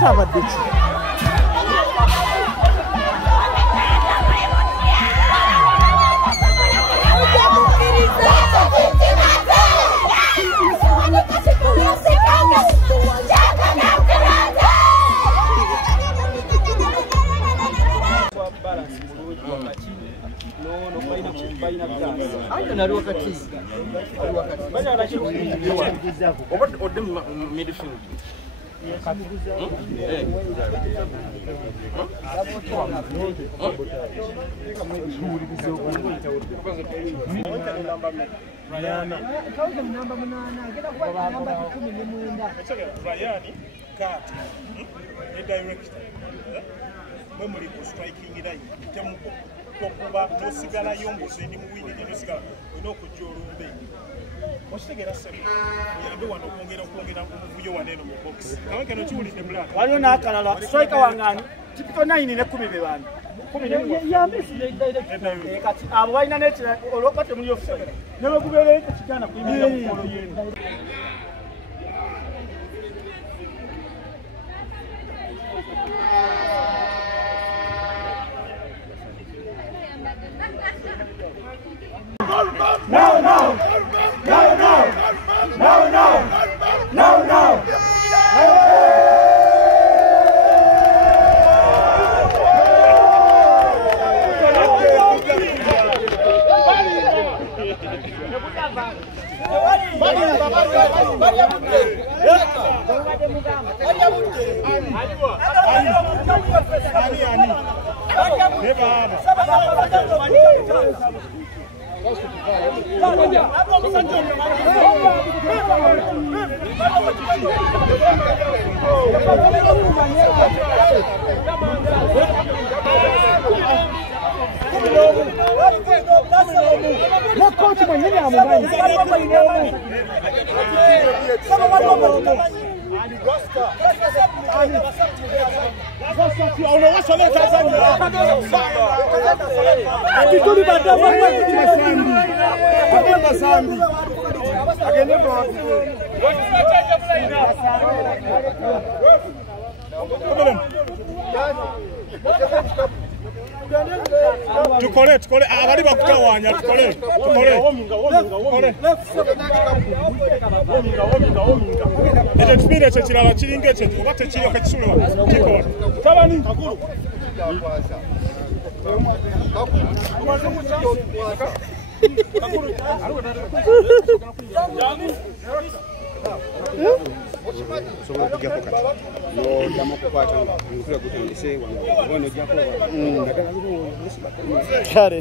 atabadde ki? striking line okuba nosigala yomboso ndi muwini ndi nosigala onokujja olumbe okitegera sebo yambe wano okwongera omuvuyo waneno mu box nawe kano kiwulidde bulaka waliwo n'akalala striker wangani tipiko 9 ne 10 be bana 10 yambi direct kati abo balina n'ekira olwokate muli offside ne bwe kubeereko tekigana kuyimirira mu kolo yenu. No, no, no, no, no, no, no, no. Tukole abali bakutawanya tukole ekyo kibira ekyo kirala kiringa ekyo oba tekiriyo kakisulewa kikola tabani sobola okujjako kati nojjamu okukwata omupira gutendese oba nojjako naddala luno kale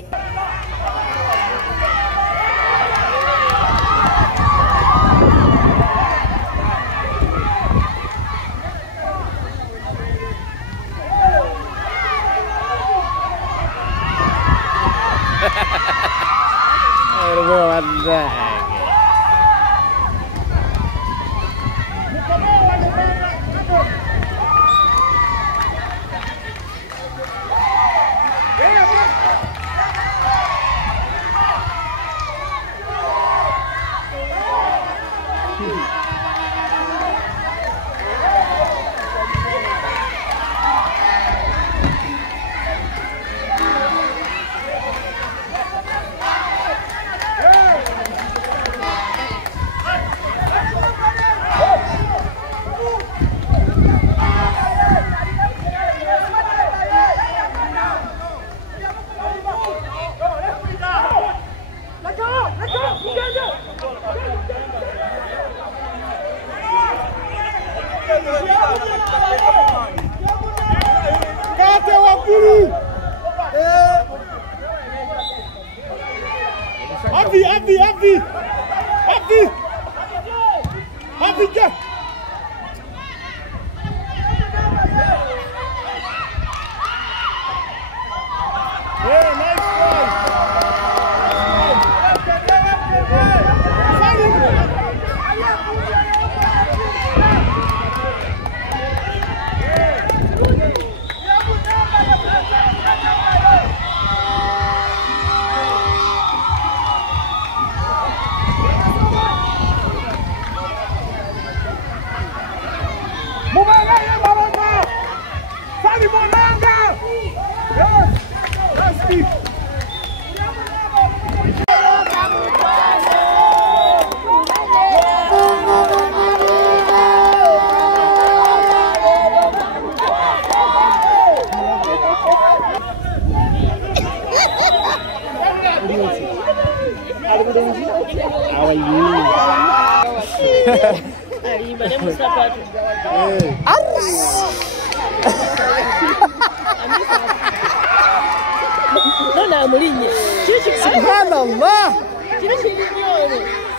Subhanallah.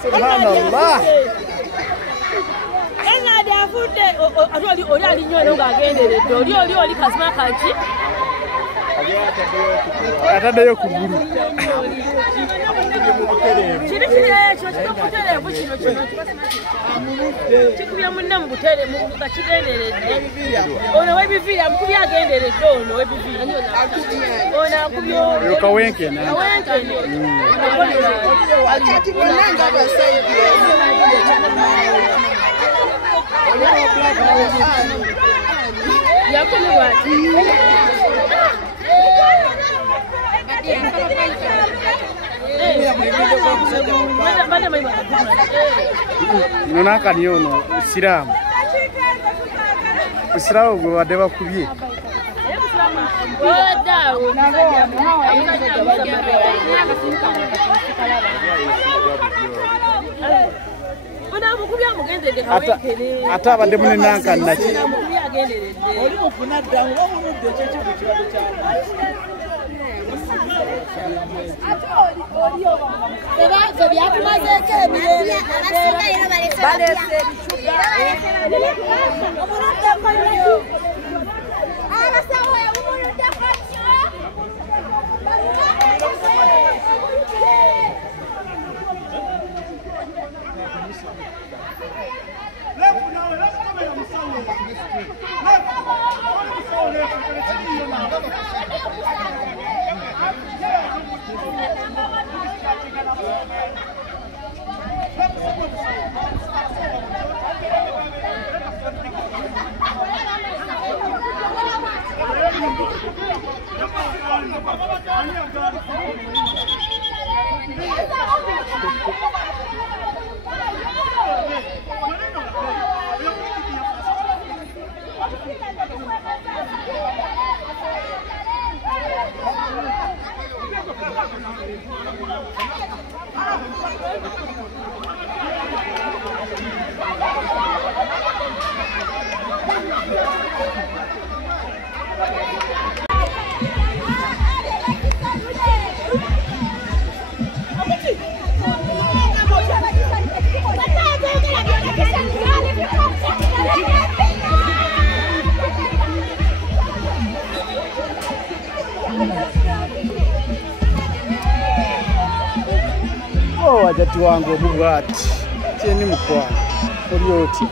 Subhanallah. Ataddeyo ku ggulu. Kikubya munne mu butere mu kakigenderedde. Ono w'ebiviira amukubye agenderedde ono w'ebiviira. Ono akubye Kawenkene. Kati bonna nga basajja. Yakolebwa ati. Nonaka nyono Isiramu. Isiramu gwe badde bakubye. Ate abadde munenanka naki. Oli mufuna ddangu bamuludde ekyekigo kirwadde ky'amaaso. Byatumazeeko emirembe balese ebisuga omuluddeko nnyo abasawo omuluddeko nnyo Wajati wangu obubwati kyeni mukwano oli otya.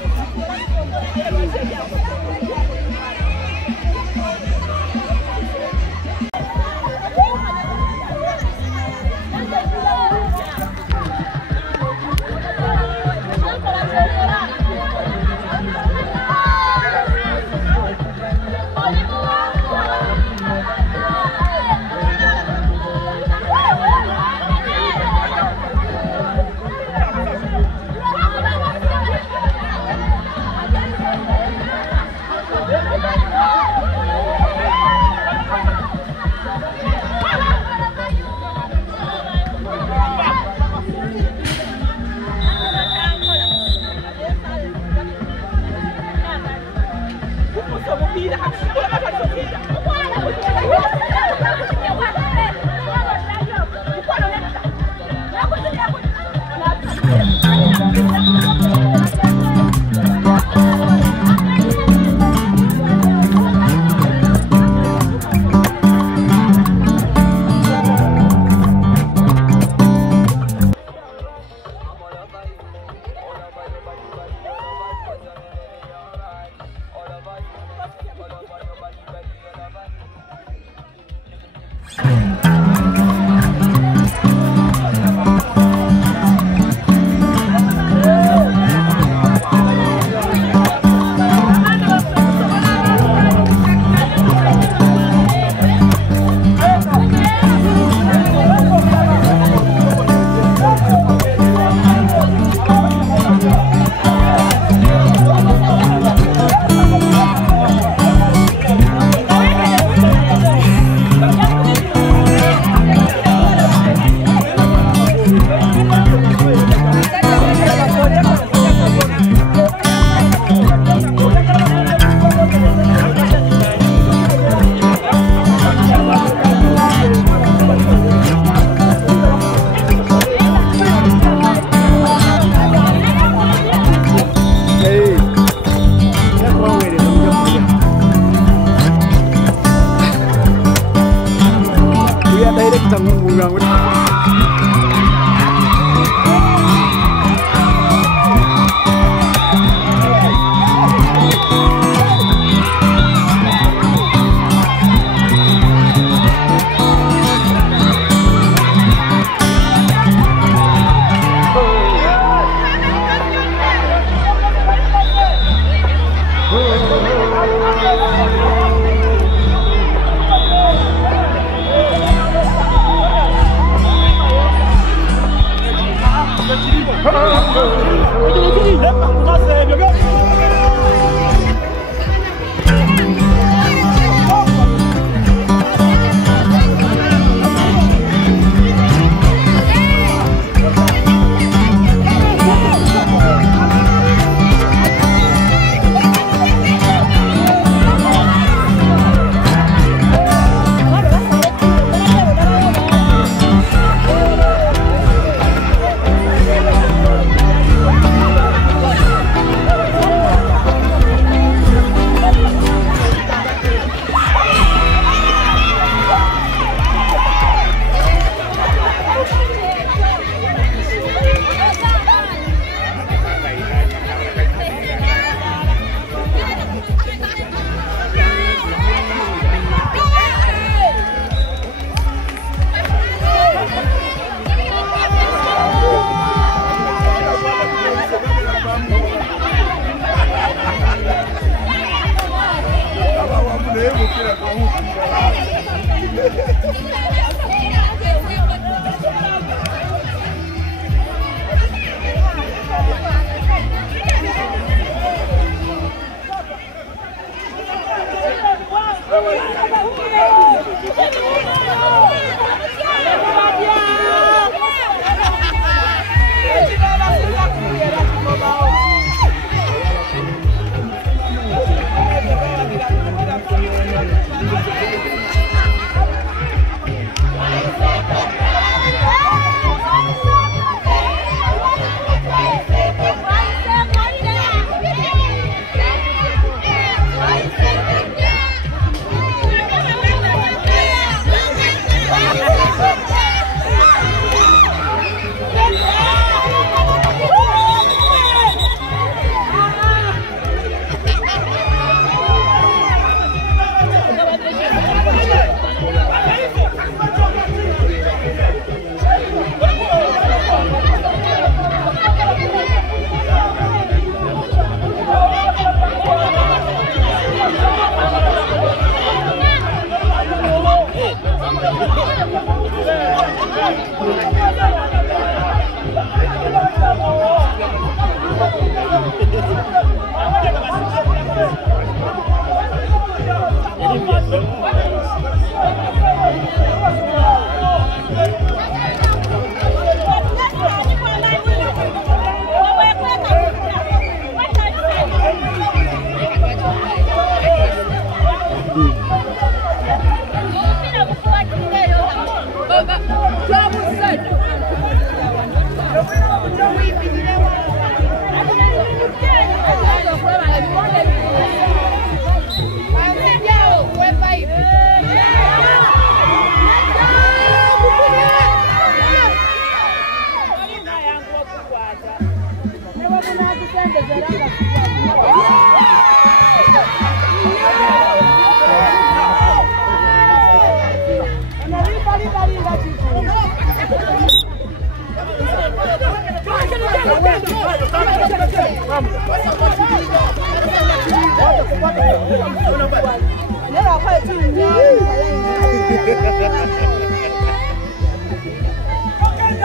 director Mungu.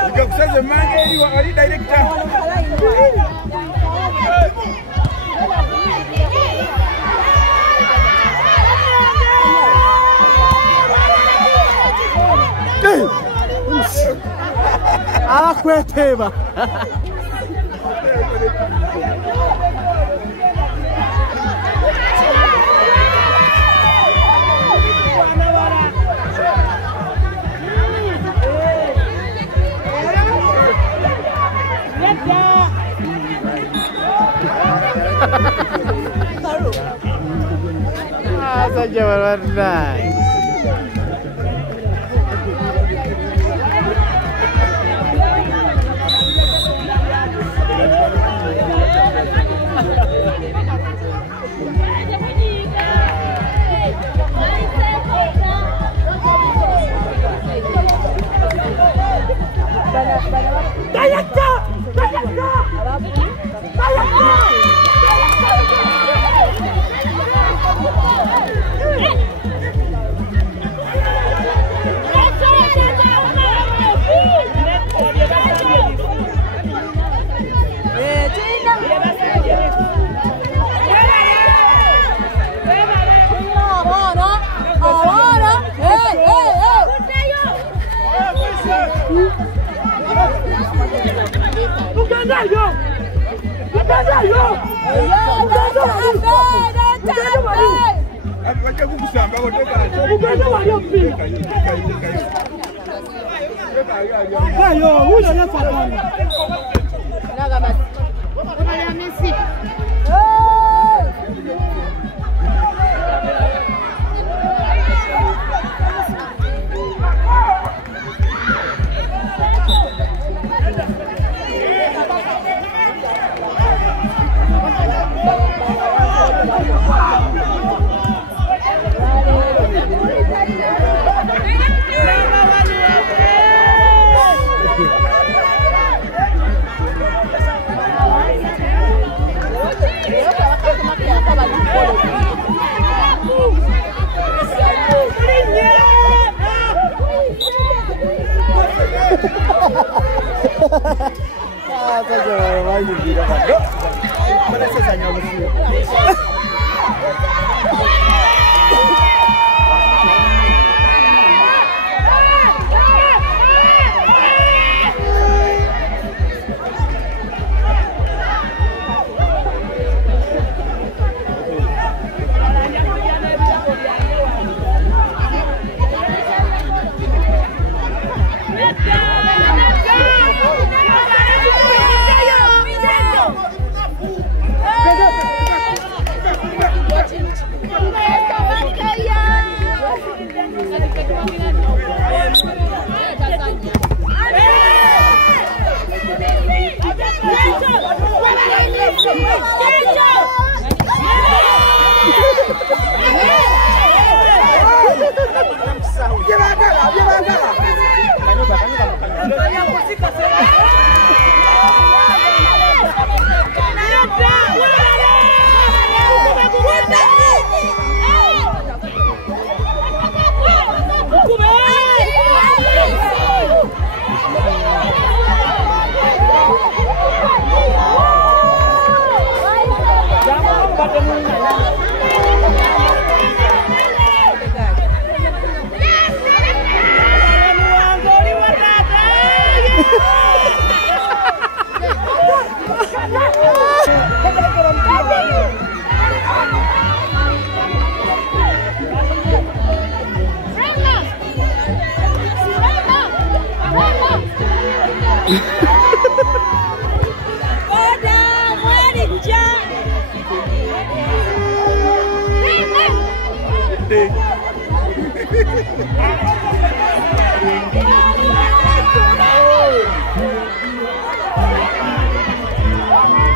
Nikakusaza mange wa ali director. Akweteba. Saja warna.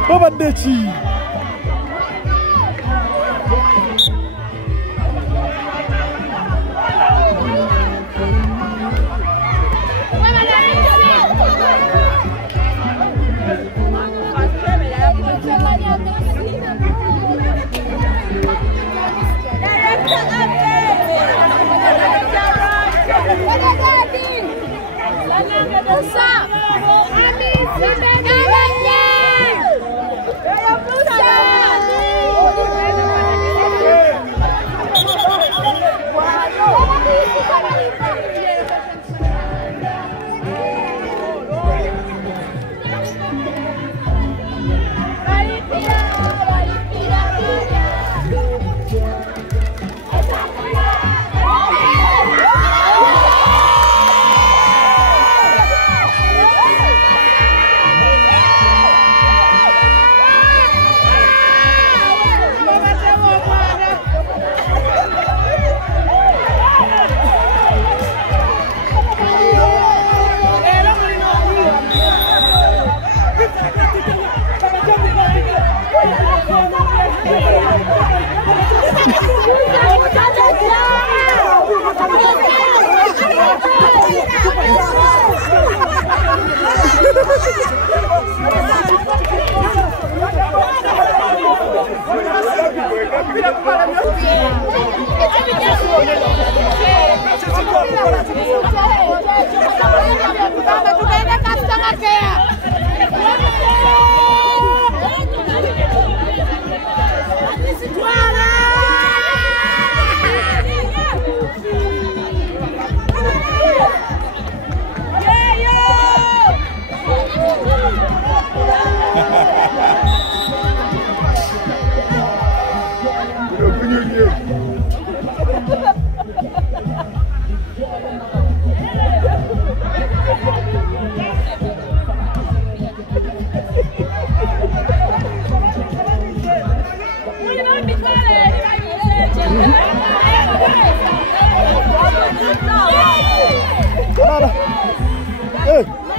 Baba Dechi.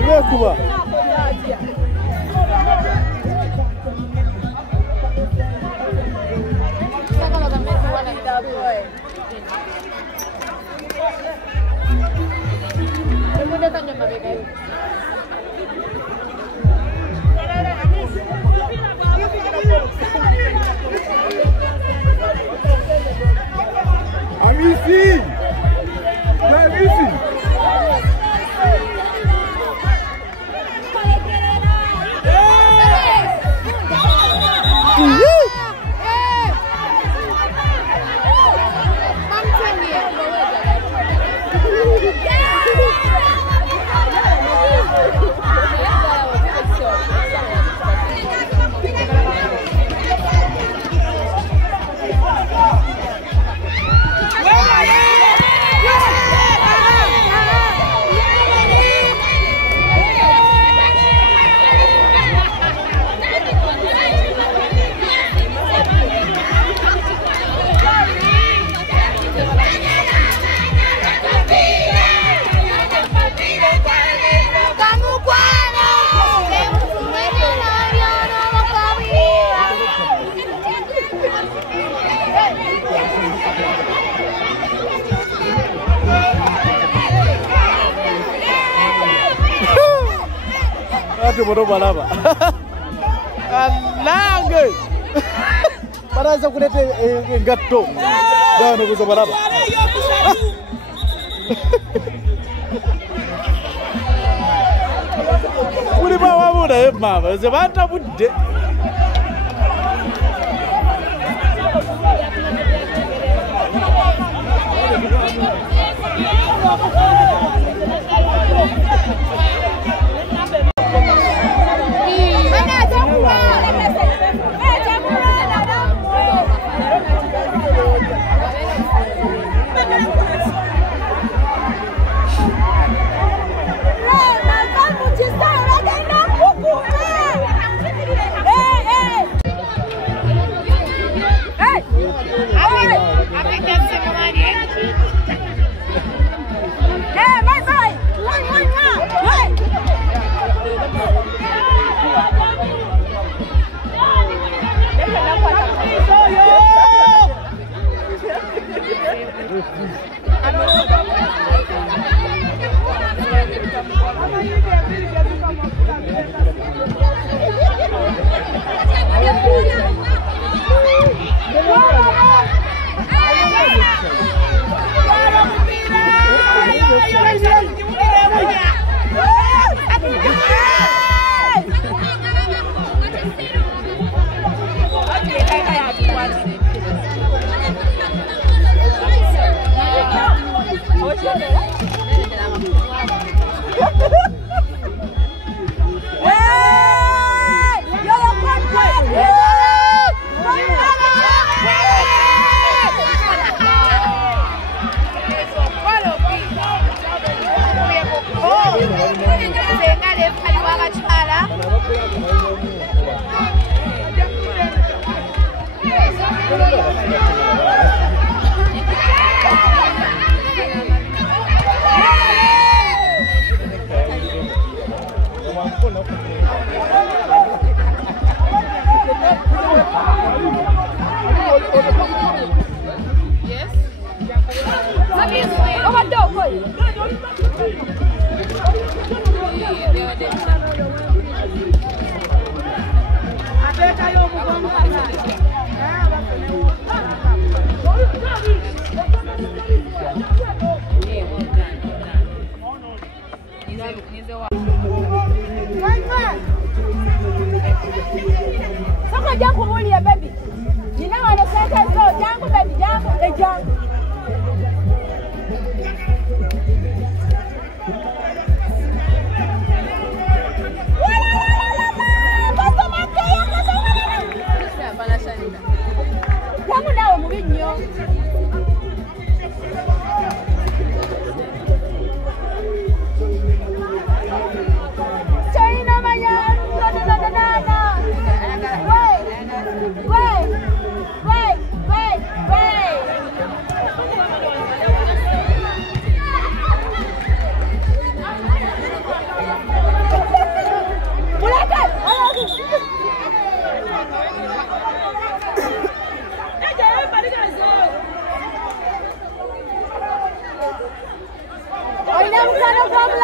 Mekuba. Amisi! Amisi! Bodo balaba. Alange. Baraza kulete ngatto. Dano kuza balaba. Uri ba wabuda mama, zebanta budde.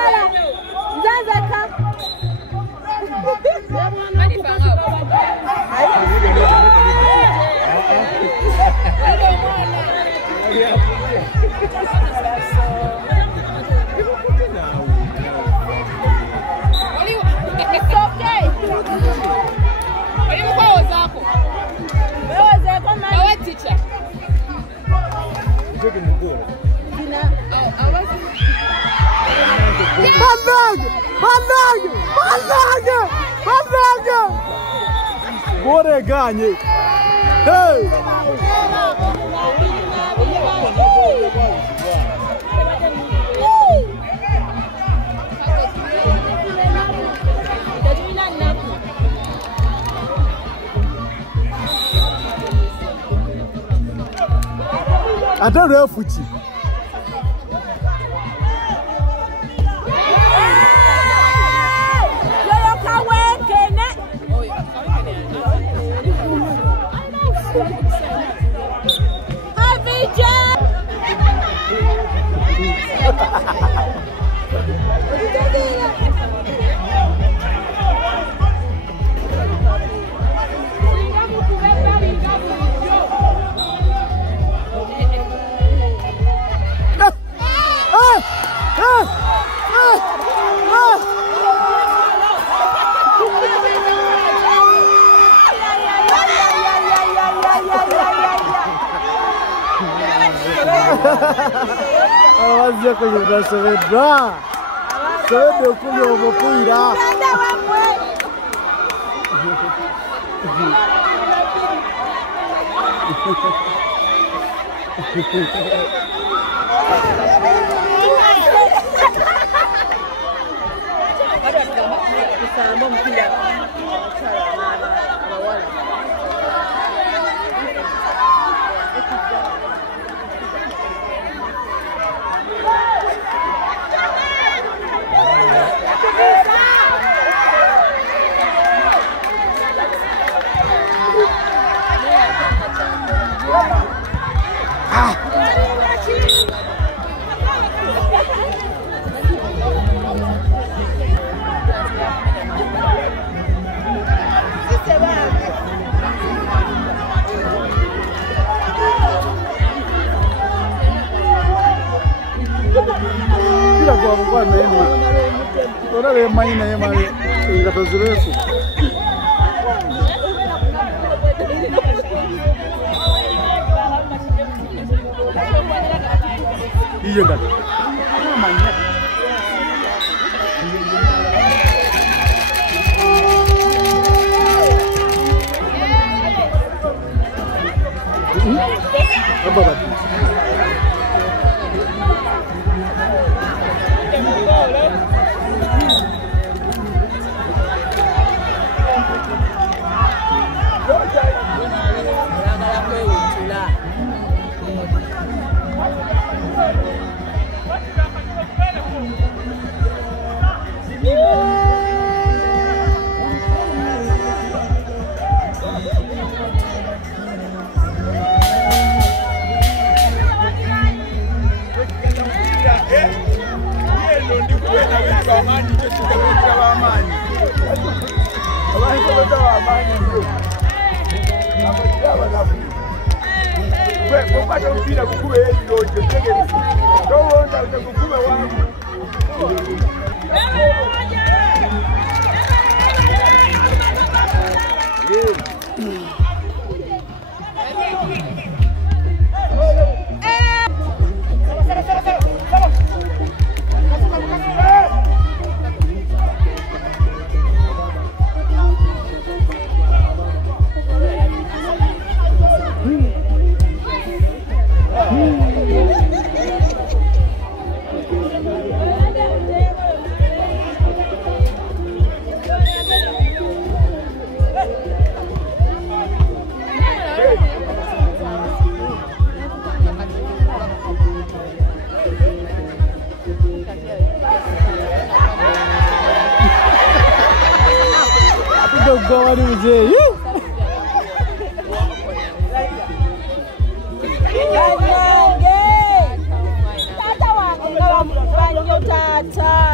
Wala. Nzazaka. Bore ganye. Hey! Adore fuchi. Awazia kwenye brasoveda. Sobe ukuli omopuira. Kila kwa mkwana yenu. Tolale maina yema ingatozurefu. Iya kan? Namanya. Apa berarti? Go mzee. Tata wangu tata.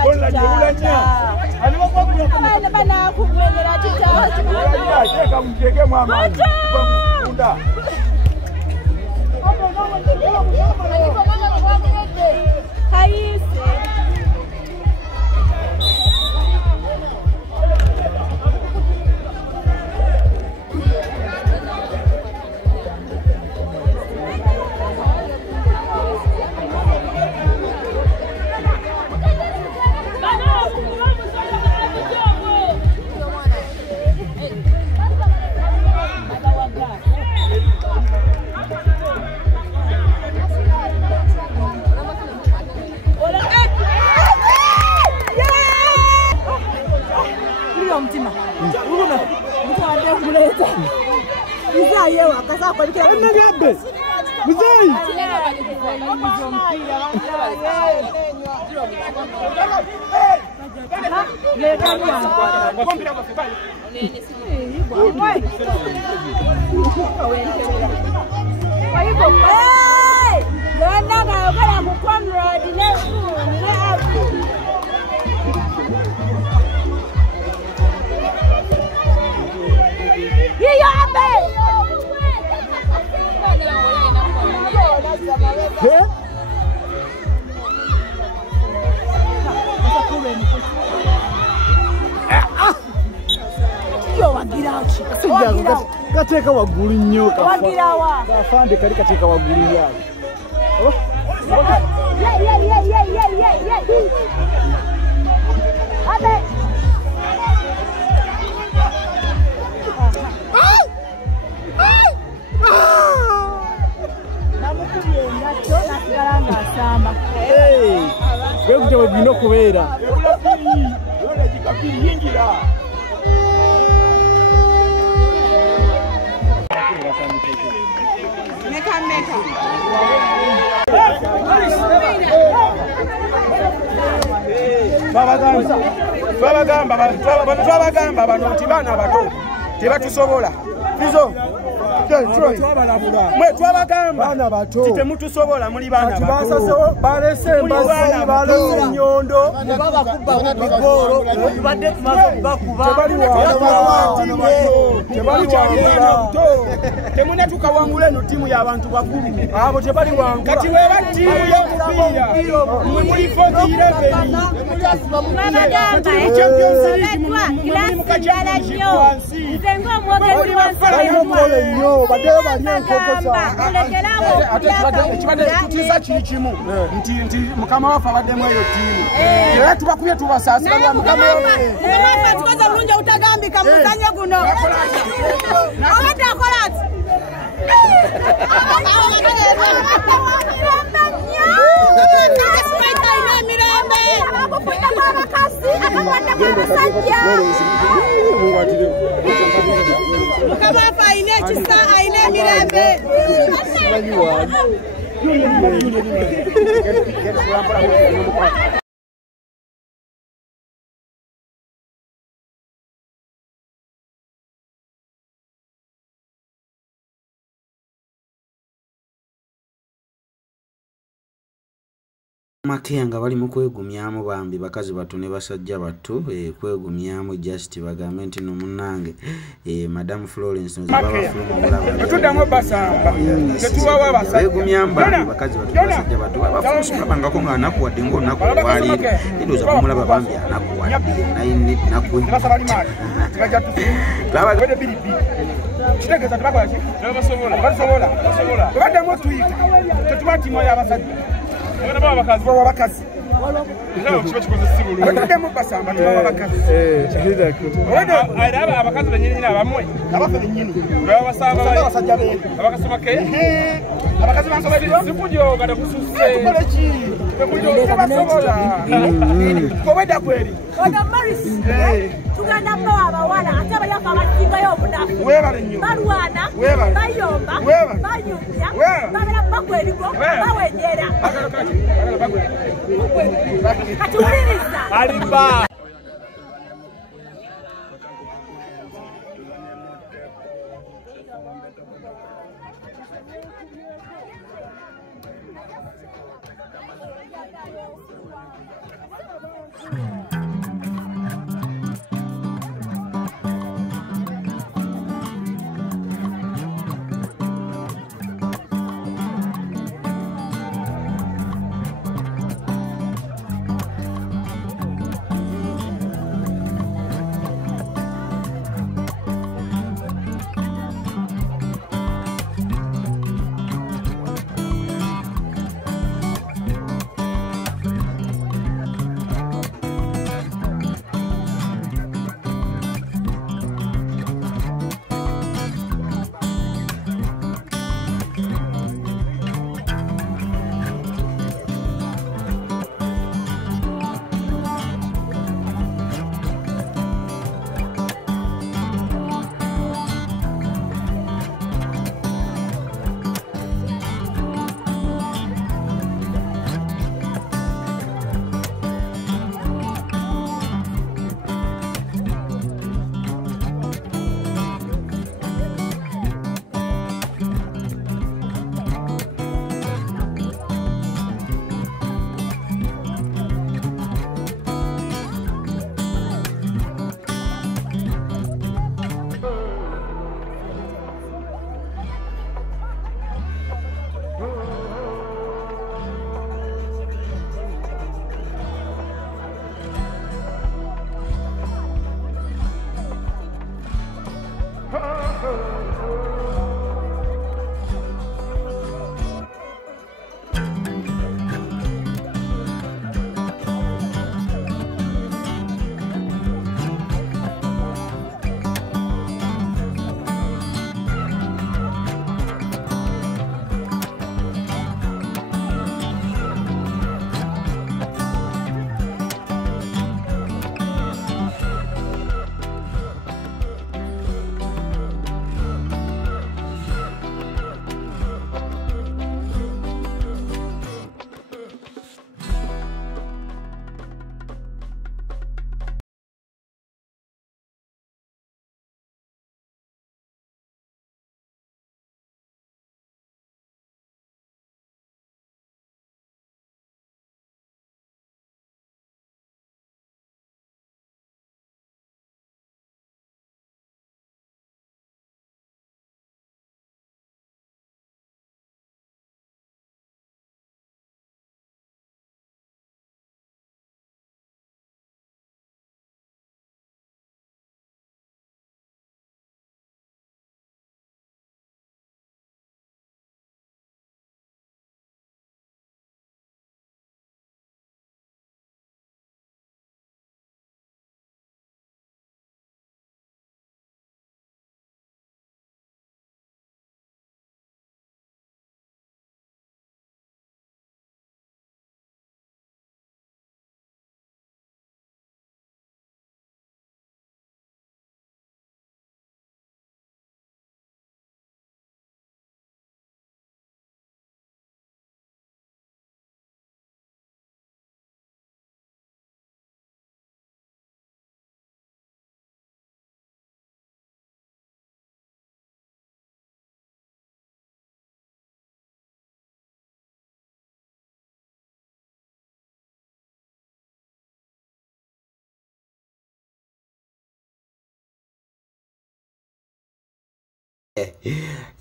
Kateka wagulu nnyo kafande kali kateka wagulu yawe kwekuta wegino kubeera twabagamba bano nti baana bato tebatusobola fizo mwe twabagamba nti temutusobola muli baana bato balese embasi balese ennyondo temuna tukawangula eno ttiimu y'abantu bakulu abo tebali wangula kati weba ttiimu y'omupiira mwe muli 40 tutiisa kiri kimu nti mukama waffe abaddemu eyo ttiimu era tubakubye tubasaasira lwa mukama tukoze bulungi obutagambika mu muzannyo guno abadde akola ati mukama waffe ayina ekisa ayina emirembe Makeya nga bali mu kwegumyamu bambi bakazi bato ne basajja bato kwegumyamu just bagambe nti no munnange Madam Florence tuddamu basamba tetuwawa basajja kwegumyamu bambi bakazi bato basajja bato abafuusi babangako nga anakuwadde ng'olunaku olwaliiro ndowooza kumulaba bambi anakuwadde naye naku kitegeeza tebakola ki basobola babaddemu tuyita tetuba ttiimu y'abasajja abakazi bataddemu basamba tubawa bakazi abakazi benyini abamwe abafe benyini abasajja beeru abakazi bansobola sikujoga nekususe tukole ki tebasobola kobedda kweri tugenda mbawa abawala ate abayafa abasingayo obunafu balwana bayomba banyumya babera bakwerigo bawenyera kati wuliriza alimba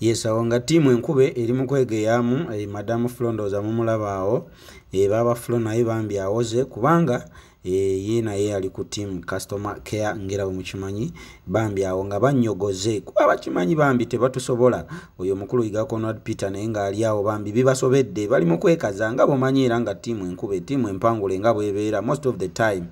Yes, awo nga tiimu enkube eri mu kwegeyamu Madamu Flo ndowooza mumulaba awo baba Flo naye bambi awoze kubanga ye naye ali ku team customer care ngerawo mukimanyi bambi awo nga banyogoze kuba bakimanyi bambi tebatusobola oyo mukulu yiga Conrad Peter naye nga ali awo bambi bibasobedde bali mu kwekaza nga bomanyi era nga tiimu enkube tiimu empangule nga bwebeera most of the time